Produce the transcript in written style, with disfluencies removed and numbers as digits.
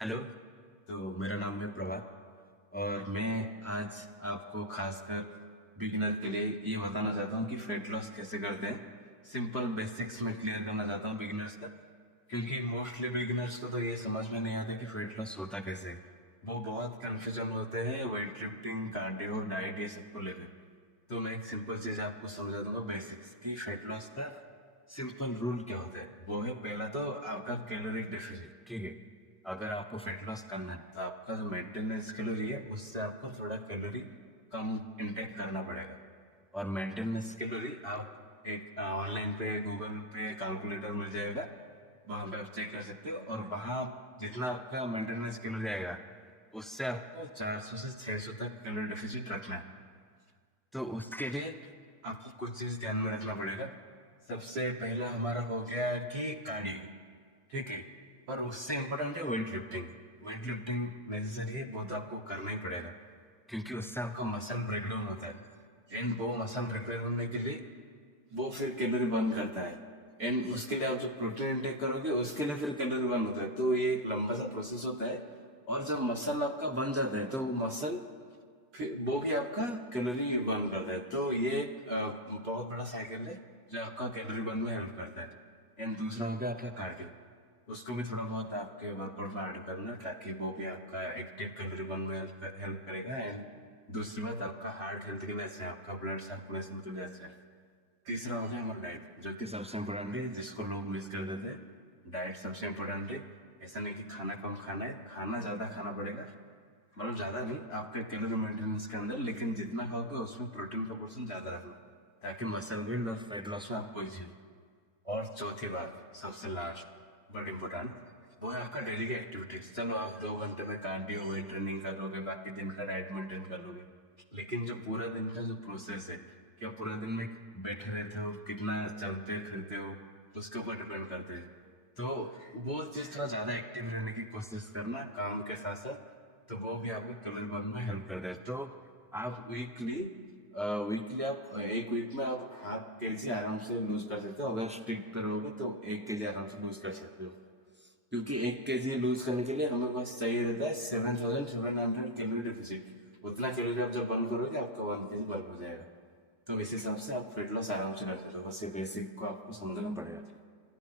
Hello. तो मेरा नाम है प्रभात और मैं आज आपको खासकर बिगिनर के लिए ये बताना चाहता हूँ कि फैट लॉस कैसे करते हैं। सिंपल बेसिक्स में क्लियर करना चाहता हूँ बिगिनर्स का, क्योंकि मोस्टली बिगिनर्स को तो ये समझ में नहीं आता कि फैट लॉस होता कैसे है। वो बहुत कन्फ्यूजन होते हैं वेट लिफ्टिंग, कार्डियो, डाइट ये सबको लेकर। तो मैं एक सिंपल चीज आपको समझा दूंगा बेसिक्स की फैट लॉस का। सिंपल रूल क्या होता है वो है, पहला तो आपका कैलोरी डेफिसिट, ठीक है। अगर आपको फैट लॉस करना है तो आपका जो मेंटेनेंस कैलोरी है उससे आपको थोड़ा कैलोरी कम इंटेक करना पड़ेगा। और मेंटेनेंस कैलोरी आप एक ऑनलाइन पे गूगल पे कैलकुलेटर मिल जाएगा, वहां पे आप चेक कर सकते हो। और वहां जितना आपका मेंटेनेंस कैलोरी आएगा उससे आपको 400 से 600 तक कैलोरी डेफिसिट रखना है। तो उसके लिए आपको कुछ चीज ध्यान में रखना पड़ेगा। सबसे पहला हमारा हो गया कि कार्डियो, ठीक है। पर उससे इम्पोर्टेंट है weight lifting. Weight lifting necessary है, वो तो आपको करना ही पड़ेगा, क्योंकि उससे आपका मसल ब्रेकडाउन होता है। एंड वो मसल ब्रेकडाउन होने के लिए वो फिर कैलोरी बर्न करता है। एंड उसके लिए आप जो प्रोटीन इंटेक करोगे उसके लिए फिर कैलोरी बर्न होता है। तो ये एक लंबा सा प्रोसेस होता है। और जब मसल आपका बन जाता है तो मसल फिर वो भी आपका कैलोरी बर्न करता है। तो ये बहुत बड़ा साइकिल है जो आपका कैलोरी बर्न में हेल्प करता है। एंड दूसरा हो गया आपका कार्डियो। उसको भी थोड़ा बहुत आपके वर्कआउट में ऐड करना, ताकि वो भी आपका एक्टिव कैलोरी बर्न में हेल्प करेगा। एंड दूसरी बात आपका हार्ट हेल्थ के लिए अच्छा है, आपका ब्लड सर्कुलेशन के लिए अच्छा है। तीसरा हो गया हमारा डाइट, जो कि सबसे इम्पोर्टेंट है, जिसको लोग मिस कर देते हैं। डाइट सबसे इम्पोर्टेंट है। ऐसा नहीं कि खाना कम खाना है, खाना ज्यादा खाना पड़ेगा। मतलब ज्यादा नहीं आपके कैलोरी मेंटेनेंस के अंदर, लेकिन जितना खाओगे उसमें प्रोटीन का पोर्शन ज्यादा रखना, ताकि मसल बिल्ड और फैट लॉस में आपको इजी हो। और चौथी बात सबसे लास्ट बट इम्पोर्टेंट, वो है आपका डेली की एक्टिविटीज। चलो आप 2 घंटे में कार्डियो वेट ट्रेनिंग कर लोगे, बाकी दिन का डाइट मेंटेन कर लोगे, लेकिन जो पूरा दिन का जो प्रोसेस है, क्या पूरा दिन में बैठे रहते हो, कितना चलते फिरते हो, उसके ऊपर डिपेंड करते हैं। तो वो चीज थोड़ा ज्यादा एक्टिव रहने की कोशिश करना काम के साथ साथ, तो वो भी आपको कैलोरी बर्न में हेल्प करता है। तो आप वीकली आप एक वीक में आप 1/2 kg आराम से लूज कर सकते हो। अगर स्ट्रिक्ट करोगे तो 1 kg आराम से लूज कर सकते हो, क्योंकि 1 kg लूज करने के लिए हमें बस चाहिए रहता है 7700 कैलोरी डेफिसिट। उतना कैलोरी आप जब बर्न करोगे आपका 1 kg बर्न हो जाएगा। तो इस हिसाब से आप वेट लॉस आराम से कर सकते हो, बस ये बेसिक को आपको समझना पड़ेगा।